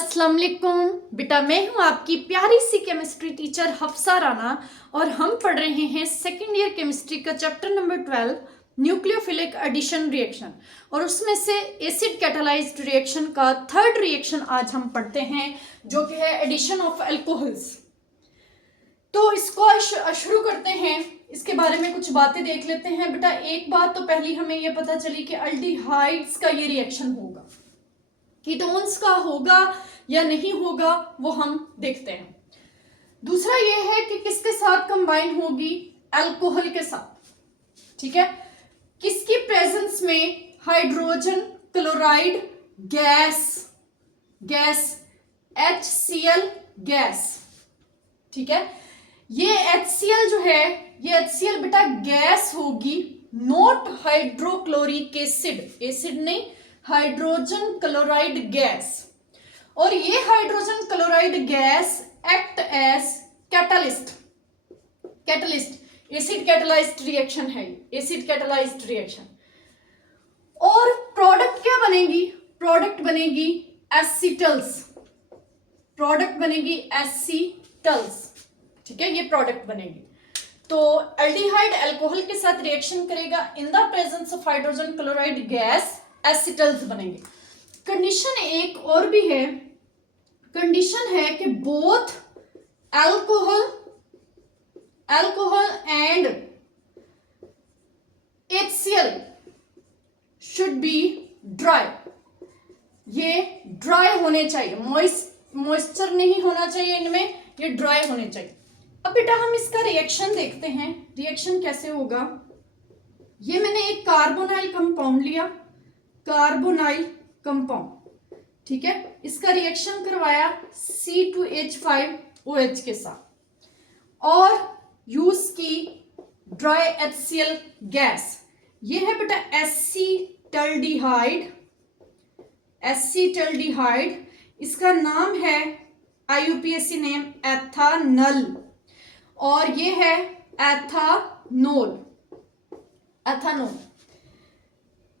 अस्सलाम वालेकुम बेटा, मैं हूं आपकी प्यारी सी केमिस्ट्री टीचर हफ्सा राना और हम पढ़ रहे हैं सेकेंड ईयर केमिस्ट्री का chapter number 12 nucleophilic addition reaction और उसमें से एसिड कैटालाइज्ड रिएक्शन का थर्ड रिएक्शन आज हम पढ़ते हैं जो कि है एडिशन ऑफ अल्कोहल्स। तो इसको शुरू करते हैं, इसके बारे में कुछ बातें देख लेते हैं। बेटा एक बात तो पहली हमें यह पता चली कि अल्डिहाइड्स का ये रिएक्शन होगा, कीटोन्स का होगा या नहीं होगा वो हम देखते हैं। दूसरा ये है कि किसके साथ कंबाइन होगी, अल्कोहल के साथ। ठीक है, किसकी प्रेजेंस में, hydrogen chloride gas HCl gas. ठीक है, ये HCl जो है, ये HCl बेटा गैस होगी, नॉट हाइड्रोक्लोरिक एसिड नहीं, हाइड्रोजन क्लोराइड गैस। और ये hydrogen chloride gas act as catalyst acid catalysed reaction है, एसिड कैटालाइज्ड रिएक्शन। और प्रोडक्ट क्या बनेगी, प्रोडक्ट बनेगी एसिटल्स, ठीक है, ये प्रोडक्ट बनेगी। तो एल्डिहाइड अल्कोहल के साथ रिएक्शन करेगा, in the presence of hydrogen chloride gas acetals बनेंगे। कंडीशन एक और भी है, कंडीशन है कि both alcohol and HCl should be dry. ये ड्राई होने चाहिए, मॉइस्चर नहीं होना चाहिए इनमें, ये ड्राई होने चाहिए। अब बेटा हम इसका रिएक्शन देखते हैं, रिएक्शन कैसे होगा। ये मैंने एक कार्बोनाइल कंपाउंड लिया, कार्बोनाइल कंपाउंड, ठीक है, इसका रिएक्शन करवाया C2H5OH के साथ और यूज की ड्राई HCl गैस। ये है बेटा एसिटल्डिहाइड, इसका नाम है IUPAC नेम एथानल, और ये है एथानोल।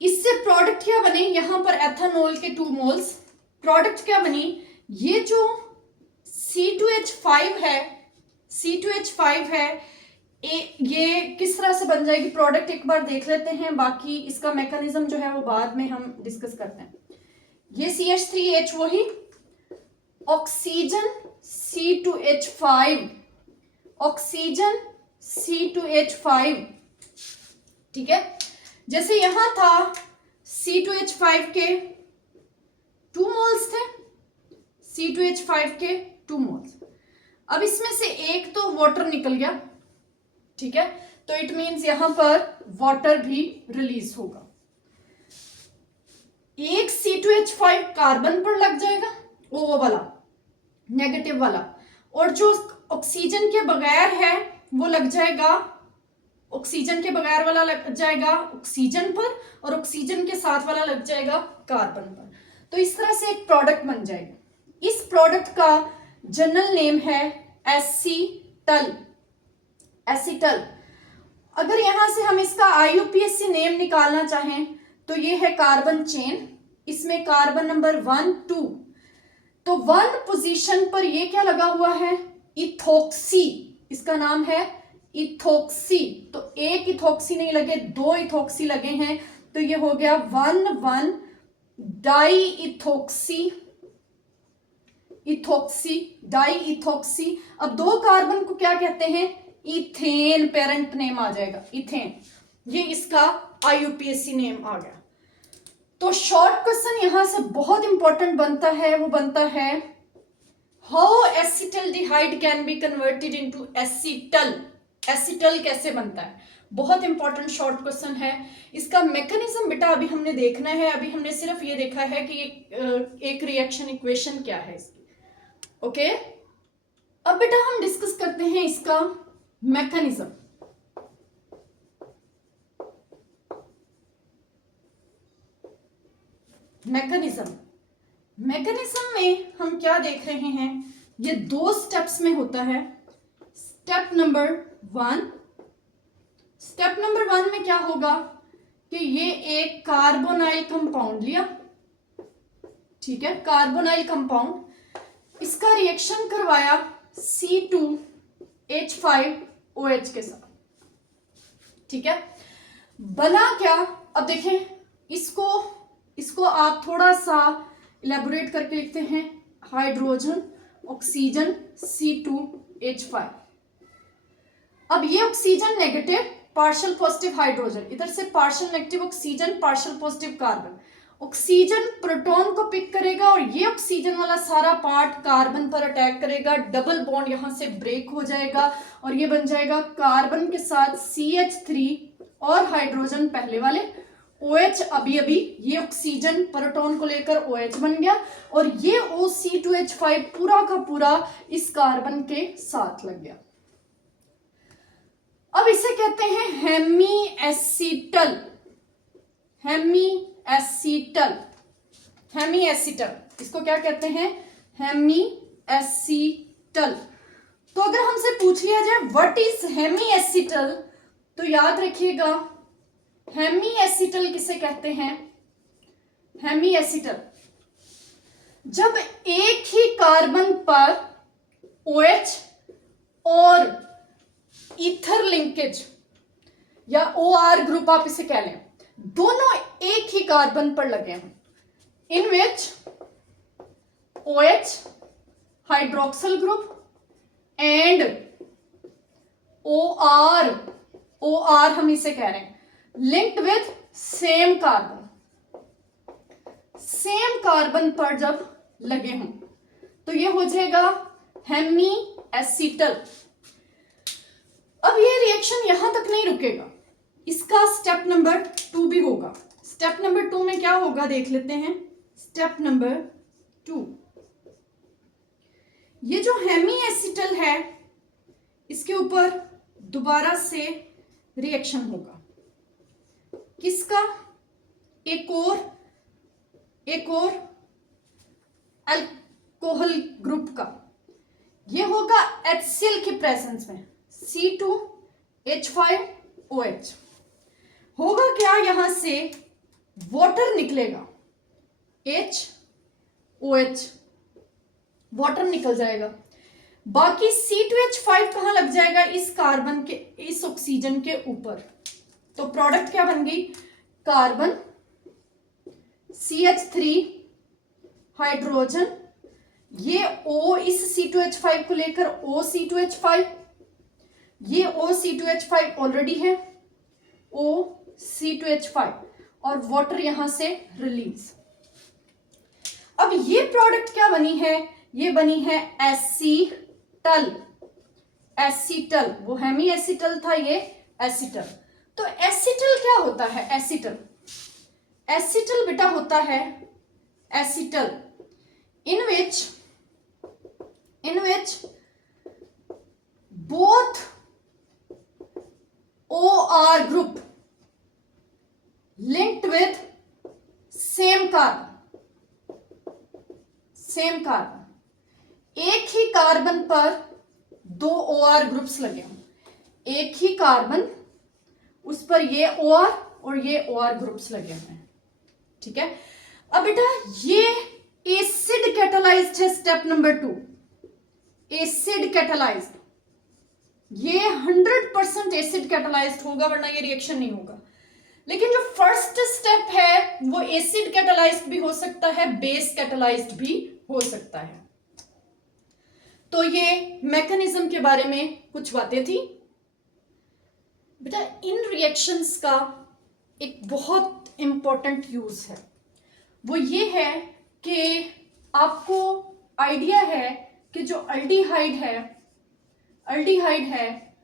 इससे प्रोडक्ट क्या बने, यहां पर एथानोल के 2 मोल्स, प्रोडक्ट क्या बनी, ये जो C2H5 है ये किस तरह से बन जाएगी, प्रोडक्ट एक बार देख लेते हैं, बाकी इसका मैकेनिज्म जो है वो बाद में हम डिस्कस करते हैं। ये CH3H वही, ऑक्सीजन C2H5, ठीक है। जैसे यहां था C2H5 के 2 मोल्स थे, C2H5 के 2 मोल्स, अब इसमें से एक तो वाटर निकल गया, ठीक है, तो इट मींस यहां पर वाटर भी रिलीज होगा। एक C2H5 कार्बन पर लग जाएगा, वो वाला नेगेटिव वाला, और जो ऑक्सीजन के बगैर है वो लग जाएगा, ऑक्सीजन के बगैर वाला लग जाएगा ऑक्सीजन पर, और ऑक्सीजन के साथ वाला लग जाएगा कार्बन पर। तो इस तरह से एक प्रोडक्ट बन जाएगा। इस प्रोडक्ट का जनरल नेम है एसिटल। अगर यहां से हम इसका IUPAC नेम निकालना चाहें तो ये है कार्बन चेन, इसमें कार्बन नंबर 1 2, तो 1 पोजीशन पर ये क्या लगा हुआ है, इथोक्सी, इसका नाम है इथोक्सी। तो एक इथोक्सी नहीं लगे, 2 इथोक्सी लगे हैं, तो ये हो गया 1 डाई इथोक्सी। अब 2 कार्बन को क्या कहते हैं, इथेन, पेरेंट नेम आ जाएगा इथेन, ये इसका IUPAC नेम आ गया। तो शॉर्ट क्वेश्चन यहां से बहुत इंपॉर्टेंट बनता है, वो बनता है how acetaldehyde can be converted into acetal कैसे बनता है, बहुत इंपॉर्टेंट शॉर्ट क्वेश्चन है। इसका मैकेनिज्म बेटा अभी हमने देखना है, अभी हमने सिर्फ ये देखा है कि एक रिएक्शन इक्वेशन क्या है इसकी। ओके, अब बेटा हम डिस्कस करते हैं इसका मैकेनिज्म। मैकेनिज्म में हम क्या देख रहे हैं, ये 2 स्टेप्स में होता है। स्टेप नंबर 1 में क्या होगा कि ये एक कार्बोनाइल कंपाउंड लिया, ठीक है, कार्बोनाइल कंपाउंड, इसका रिएक्शन करवाया C2H5OH के साथ। ठीक है, बना क्या, अब देखें इसको आप थोड़ा सा इलेबोरेट करके लिखते हैं, हाइड्रोजन ऑक्सीजन C2H5। अब ये oxygen negative, partial positive hydrogen, इधर से partial negative oxygen, partial positive carbon, oxygen proton को पिक करेगा और ये ऑक्सीजन वाला सारा पार्ट कार्बन पर अटैक करेगा, डबल बॉन्ड यहां से ब्रेक हो जाएगा और ये बन जाएगा कार्बन के साथ CH3 और हाइड्रोजन पहले वाले, OH अभी अभी ये ऑक्सीजन प्रोटॉन को लेकर OH बन गया और ये OC2H5 पूरा का पूरा इस कार्बन के साथ लग गया। अब इसे कहते हैं hemiacetal, hemiacetal, hemiacetal, इसको क्या कहते हैं, हेमी एसिटल। तो अगर हमसे पूछ लिया जाए व्हाट इज हेमी एसिटल, तो याद रखिएगा हेमी एसिटल किसे कहते हैं, हेमी एसिटल जब एक ही कार्बन पर OH और ईथर लिंकेज या OR ग्रुप आप इसे कह लें, दोनों एक ही कार्बन पर लगे हैं, इन विच OH hydroxyl group and OR हम इसे कह रहे हैं, लिंक्ड विथ सेम कार्बन पर जब लगे हों तो ये हो जाएगा हेमी एसिटल। अब ये रिएक्शन यहां तक नहीं रुकेगा, इसका स्टेप नंबर 2 भी होगा। स्टेप नंबर 2 में क्या होगा देख लेते हैं। स्टेप नंबर 2, ये जो हेमी एसिटल है इसके ऊपर दोबारा से रिएक्शन होगा, किसका, एक और अल्कोहल ग्रुप का, ये होगा HCl की प्रेजेंस में, C2H5OH। होगा क्या, यहां से वाटर निकलेगा, HOH, वाटर निकल जाएगा, बाकी C2H5 कहां लग जाएगा, इस कार्बन के, इस ऑक्सीजन के ऊपर। तो प्रोडक्ट क्या बन गई, कार्बन CH3 हाइड्रोजन, ये O इस C2H5 को लेकर OC2H5, ये OC2H5 ऑलरेडी है, OC2H5 और वाटर यहां से रिलीज। अब ये प्रोडक्ट क्या बनी है, ये बनी है एसीटल, एसीटल, वो हेमी एसिटल था, ये एसिटल। तो एसिटल क्या होता है, एसिटल, एसिटल बेटा होता है acetal in which both OR group linked with same carbon, एक ही कार्बन पर 2 OR ग्रुप्स लगे हों, एक ही कार्बन उस पर ये OR और ये OR ग्रुप्स लगे हुए हैं। ठीक है, अब बेटा ये एसिड कैटालाइज्ड है, स्टेप नंबर 2, एसिड कैटालाइज्ड, ये 100% एसिड कैटालाइज्ड होगा, वरना ये रिएक्शन नहीं होगा। लेकिन जो फर्स्ट स्टेप है वो एसिड कैटालाइज्ड भी हो सकता है, बेस कैटालाइज्ड भी हो सकता है। तो ये मैकेनिज्म के बारे में कुछ बातें थी बेटा। इन रिएक्शंस का एक बहुत इंपॉर्टेंट यूज है, वो ये है कि आपको आइडिया है कि जो अल्डिहाइड है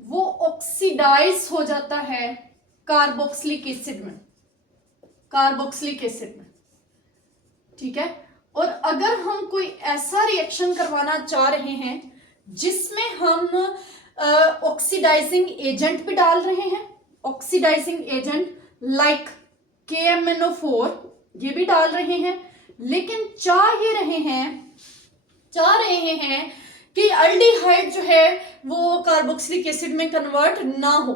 वो ऑक्सीडाइज हो जाता है कार्बोक्सिलिक एसिड में, ठीक है। और अगर हम कोई ऐसा रिएक्शन करवाना चाह रहे हैं जिसमें हम ऑक्सीडाइजिंग एजेंट भी डाल रहे हैं, ऑक्सीडाइजिंग एजेंट लाइक KMnO4 ये भी डाल रहे हैं, लेकिन चाह रहे हैं कि अल्डिहाइड जो है वो कार्बोक्सिलिक एसिड में कन्वर्ट ना हो,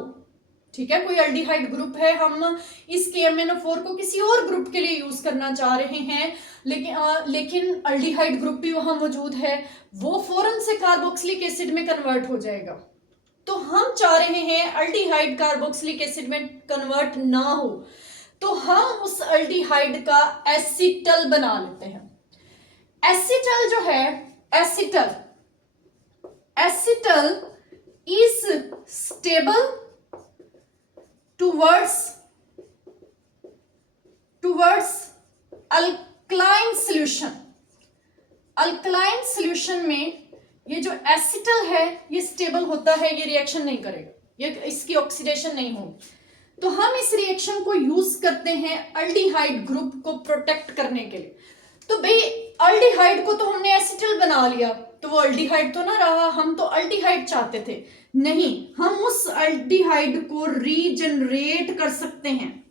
ठीक है, कोई अल्डिहाइड ग्रुप है, हम इस KMnO4 को किसी और ग्रुप के लिए यूज करना चाह रहे हैं, लेकिन अल्डिहाइड ग्रुप भी वहां मौजूद है, वो फौरन से कार्बोक्सिलिक एसिड में कन्वर्ट हो जाएगा। तो हम चाह रहे हैं अल्डिहाइड कार्बोक्सिलिक एसिड में कन्वर्ट ना हो, तो हम उस अल्डिहाइड का एसिटल बना लेते हैं। एसिटल जो है, acetal is stable towards alkaline solution. Alkaline solution में ये जो एसिटल है ये स्टेबल होता है, ये रिएक्शन नहीं करेगा, ये इसकी ऑक्सीडेशन नहीं होगी। तो हम इस रिएक्शन को यूज करते हैं अल्डिहाइड ग्रुप को प्रोटेक्ट करने के लिए। तो भाई अल्डिहाइड को तो हमने एसिटल बना लिया, तो वो अल्डिहाइड तो ना रहा, हम तो अल्डिहाइड चाहते थे, नहीं, हम उस अल्डिहाइड को रीजनरेट कर सकते हैं।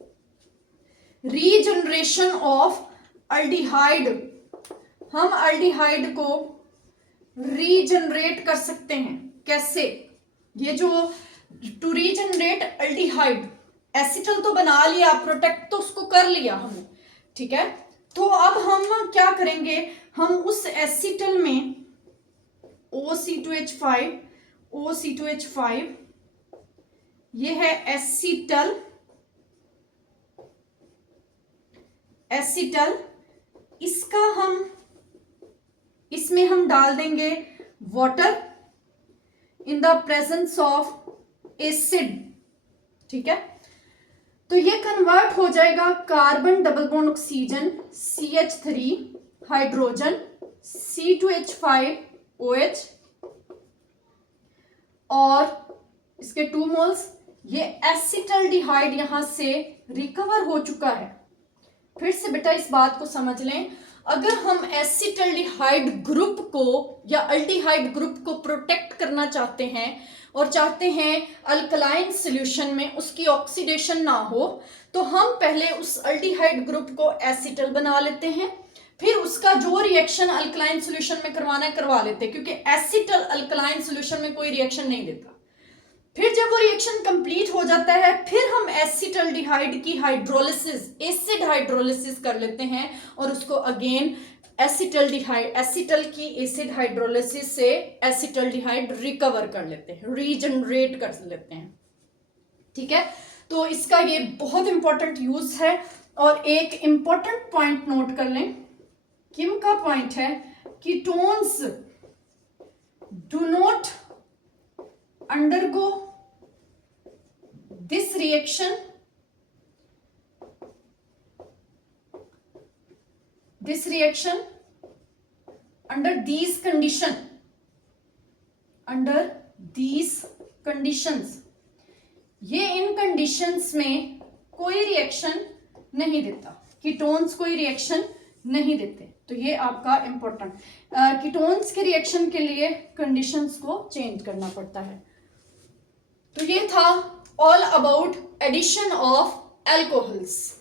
रीजनरेशन ऑफ अल्डिहाइड, हम अल्डिहाइड को रीजनरेट कर सकते हैं। कैसे? ये जो टू रीजनरेट अल्डिहाइड, एसिटल तो बना लिया, प्रोटेक्ट तो उसको कर लिया हमने, ठीक है। तो अब हम क्या करेंगे, हम उस एसिटल में OC2H5, ये है एसिटल, इसमें हम डाल देंगे water in the presence of acid, ठीक है। तो ये कन्वर्ट हो जाएगा carbon double bond oxygen CH3 hydrogen C2H5OH और इसके 2 मोल्स, ये एसिटल्डिहाइड यहां से रिकवर हो चुका है। फिर से बेटा इस बात को समझ लें, अगर हम एसिटल्डिहाइड ग्रुप को या अल्डिहाइड ग्रुप को प्रोटेक्ट करना चाहते हैं और चाहते हैं अल्कलाइन सॉल्यूशन में उसकी ऑक्सीडेशन ना हो, तो हम पहले उस अल्डिहाइड ग्रुप को एसिटल बना लेते हैं, फिर उसका जो रिएक्शन अल्कलाइन सॉल्यूशन में करवाना है करवा लेते हैं, क्योंकि एसिटल अल्कलाइन सॉल्यूशन में कोई रिएक्शन नहीं देता। फिर जब वो रिएक्शन कंप्लीट हो जाता है, फिर हम एसिटल्डिहाइड की हाइड्रोलिसिस, एसिड हाइड्रोलिसिस कर लेते हैं और उसको अगेन एसिटल की एसिड हाइड्रोलिसिस से एसिटल्डिहाइड रिकवर कर लेते हैं, रीजनरेट कर लेते हैं, ठीक है। तो इसका ये बहुत इंपॉर्टेंट यूज है। और एक इंपॉर्टेंट पॉइंट नोट कर लें, किम का पॉइंट है, ketones do not undergo this reaction under these conditions, ये इन कंडीशंस में कोई रिएक्शन नहीं देता, कीटोन्स कोई रिएक्शन नहीं देते। तो ये आपका इंपॉर्टेंट, कीटोन्स के रिएक्शन के लिए कंडीशंस को चेंज करना पड़ता है। तो ये था all about addition of alcohols.